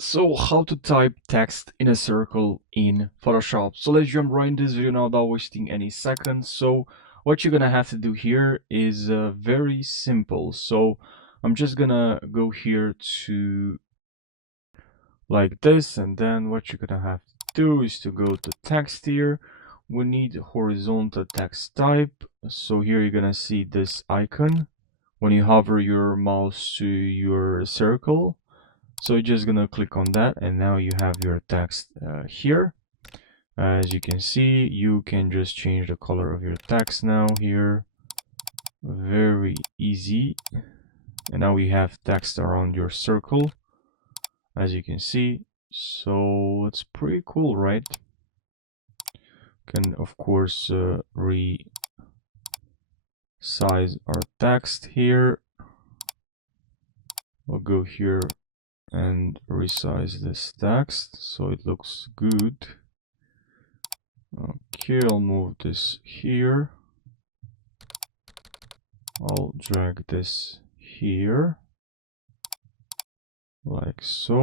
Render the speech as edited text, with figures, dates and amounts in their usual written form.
So how to type text in a circle in Photoshop. So let's jump right into this video now without wasting any seconds. So what you're gonna have to do here is very simple. So I'm just gonna go here to like this, and then what you're gonna have to do is to go to text here. We need horizontal text type. So here you're gonna see this icon when you hover your mouse to your circle. So you're just gonna click on that, and now you have your text here. As you can see, you can just change the color of your text now here. Very easy. And now we have text around your circle, as you can see. So it's pretty cool, right? Can of course resize our text here. We'll go here and resize this text so it looks good. Okay, I'll move this here. I'll drag this here like so.